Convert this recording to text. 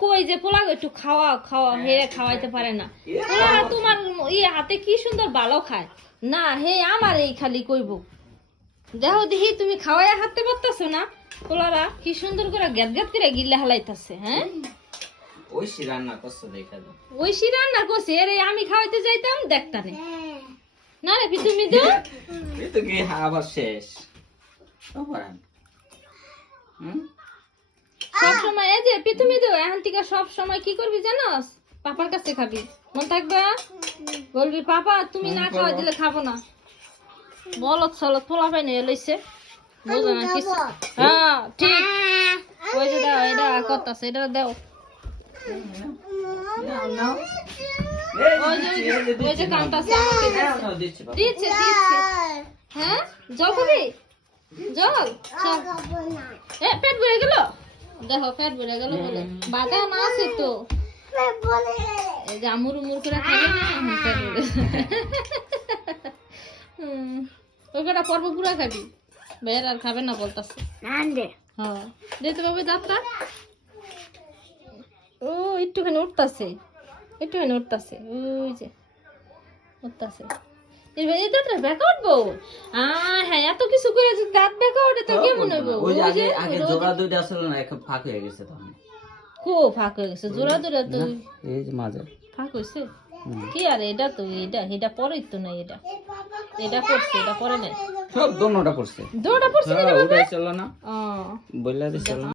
কই যে পোলা একটু খাওয়া খাওয়া হে খাওয়াইতে পারে না। পোলা তোমার ইয়ে হাতে কি সুন্দর ভালো খায়। না হে আমার এই খালি কইব। দেখো দেখি তুমি খাওয়াই হাতে পারতেছো না? পোলারা কি সুন্দর করে গ্যাত গ্যাত করে গিল্লা হালাইতাছে হ্যাঁ? ওই সে রান্না করছ দেখা দাও ওই সি রান্না করছে এরে আমি খাওয়াইতে যাইতাম দেখতানে না রে তুমি তো এই তো কি আবার শেষ। হুম? সব সময় এই যে পিতুমি তো এখন থেকে সব সময় কি করবি জানোস? পাপার কাছে খাবি। মন থাকবে বলবি পাপা তুমি না খাওয়া দিলে খাব না। বলত সলত পোলা পাই নিয়ে লইছে। বুঝো না কিছু। হ্যাঁ ঠিক। ওই যে দাও এটা করতাছে এটা দাও ওই যে কামটাছে দিচ্ছে। দিচ্ছে হ্যাঁ? জল খাবি? জল? এ পেট ভরে গেল? দেখো পেট ভরে গেল বলে। বাধা না আছে তো। আমুর উমুর করে খাবে না ওই কটা পর্ব পুরা খাবি? বের আর খাবে না বলতাছে। হ্যাঁ। দেখতে পাবে দাঁতটা ও একটুখানি উঠতাছে। একটুখানি উঠতাছে। ওই যে উঠতাছে। এবার এই দাঁতটা বেঁকা উঠবো আহ হ্যাঁ এত কিছু করে যদি দাঁত বেঁকা ওটা তো কেমন হইব? ওই যে আগে আগে জোড়া দুইটা আসলে না এক ফাঁক হয়ে গেছে তখন কো ফাঁক হয়ে গেছে জোড়া জোড়া তো এই যে মাঝে। ফাঁক হইছে? কি আর এটা তো এটা এটা পরেই তো নাই এটা। এটা করছে এটা পরে নাই। সব দোনোটা করছে। দোনোটা করছে হ্যাঁ চলো না। বললা দিছিল না।